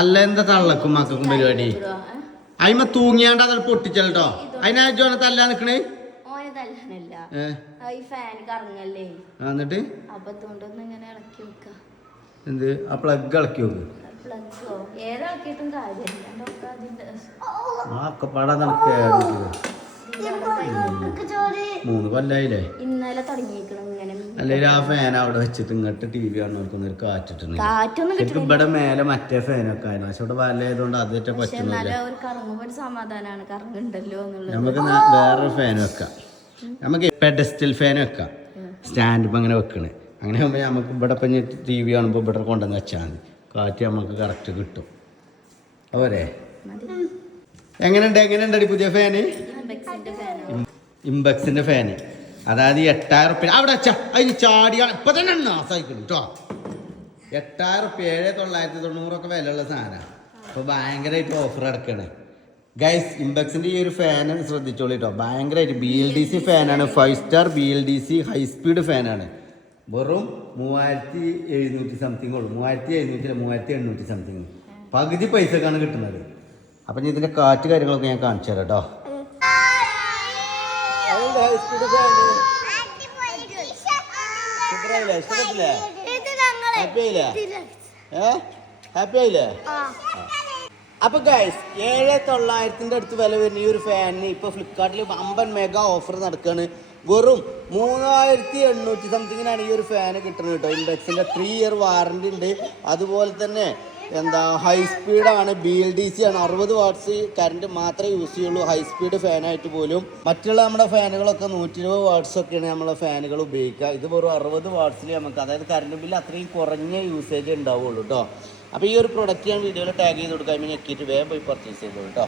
അല്ല എന്താ തള്ളക്കും മക്കൾക്കും പരിപാടി അയിമ തൂങ്ങിയാണ്ട് അത് പൊട്ടിച്ചല്ലോ അതിനാജോനെ തല്ലാ നിക്കണേ എന്നിട്ട് എന്ത് ആ പ്ലഗ് ഇളക്കി നോക്ക് ഒക്കെപ്പാടാ നടക്കേ 3 കൊല്ലായില്ലേ അല്ലെങ്കിൽ ആ ഫാൻ അവിടെ വെച്ചിട്ട് ഇങ്ങോട്ട് ടി വി കാണുന്നവർക്കൊന്നും ഒരു കാറ്റിട്ടുണ്ട് ഇവിടെ മേലെ മറ്റേ ഫാനൊക്കെ ആയിരുന്നു പക്ഷെ ഇവിടെ വലയതുകൊണ്ട് അതേറ്റ പറ്റുന്നില്ല നമുക്ക് വേറൊരു ഫാൻ വെക്കാം നമുക്ക് പെഡസ്റ്റൽ ഫാൻ വെക്കാം സ്റ്റാൻഡ് അങ്ങനെ വെക്കണേ അങ്ങനെ ആകുമ്പോൾ നമുക്ക് ഇവിടെ ഇപ്പം ടി വി കാണുമ്പോൾ ഇവിടെ കൊണ്ടുവന്ന് വെച്ചാൽ മതി കാറ്റ് നമുക്ക് കറക്റ്റ് കിട്ടും പോരെ എങ്ങനെയുണ്ട് പുതിയ ഫാന് ഇംബക്സിന്റെ ഫാന് അതായത് 8000 റുപ്യ അവിടെ വെച്ചാ അതിന് ചാടിയാണ് ഇപ്പൊ തന്നെ നാസായിക്കണം കേട്ടോ 8000 റുപ്യ 7990 വിലയുള്ള സാധനമാണ് അപ്പൊ ഭയങ്കരമായിട്ട് ഓഫർ അടക്കാണ് ഗൈസ് ഇംബക്സിന്റെ ഈ ഒരു ഫാൻ ശ്രദ്ധിച്ചോളൂ കേട്ടോ ഭയങ്കരമായിട്ട് BLDC ഫാനാണ് 5 സ്റ്റാർ BLDC ഹൈ സ്പീഡ് ഫാനാണ് വെറും 3700 സംതിങ് ഉള്ളൂ 3700 സംതിങ് പകുതി പൈസക്കാണ് കിട്ടുന്നത് അപ്പൊ ഇതിന്റെ കാറ്റ് കാര്യങ്ങളൊക്കെ ഞാൻ കാണിച്ചു തരാം കേട്ടോ ഹാപ്പി ആയില്ലേ അപ്പൊ ഗൈസ് 7900 അടുത്ത് വില വരുന്ന ഈ ഒരു ഫാനിന് ഇപ്പൊ ഫ്ലിപ്കാർട്ടിൽ 50 മെഗാ ഓഫർ നടക്കുകയാണ് വെറും 3800 സംതിങ്ങിനാണ് ഈ ഒരു ഫാന് കിട്ടുന്നത് കേട്ടോ ഇൻഡെക്സിന്റെ 3 ഇയർ വാറന്റി ഉണ്ട് അതുപോലെ തന്നെ ഹൈ സ്പീഡാണ് BLDC ആണ് 60 വാട്ട്സ് കറണ്ട് മാത്രമേ യൂസ് ചെയ്യുള്ളൂ ഹൈ സ്പീഡ് ഫാനായിട്ട് പോലും മറ്റുള്ള നമ്മുടെ ഫാനുകളൊക്കെ 120 വാട്ട്സ് ഒക്കെയാണ് നമ്മളെ ഫാനുകൾ ഉപയോഗിക്കുക ഇത് വെറും 60 വാട്ട്സിൽ നമുക്ക് അതായത് കറണ്ട് ബില്ല് അത്രയും കുറഞ്ഞ യൂസേജ് ഉണ്ടാവുള്ളൂ കേട്ടോ അപ്പോൾ ഈ ഒരു പ്രൊഡക്റ്റ് ഞാൻ വീഡിയോയിൽ ടാഗ് ചെയ്ത് കൊടുക്കാൻ ഞെക്കിയിട്ട് വേഗം പോയി പർച്ചേസ് ചെയ്തോളൂ കേട്ടോ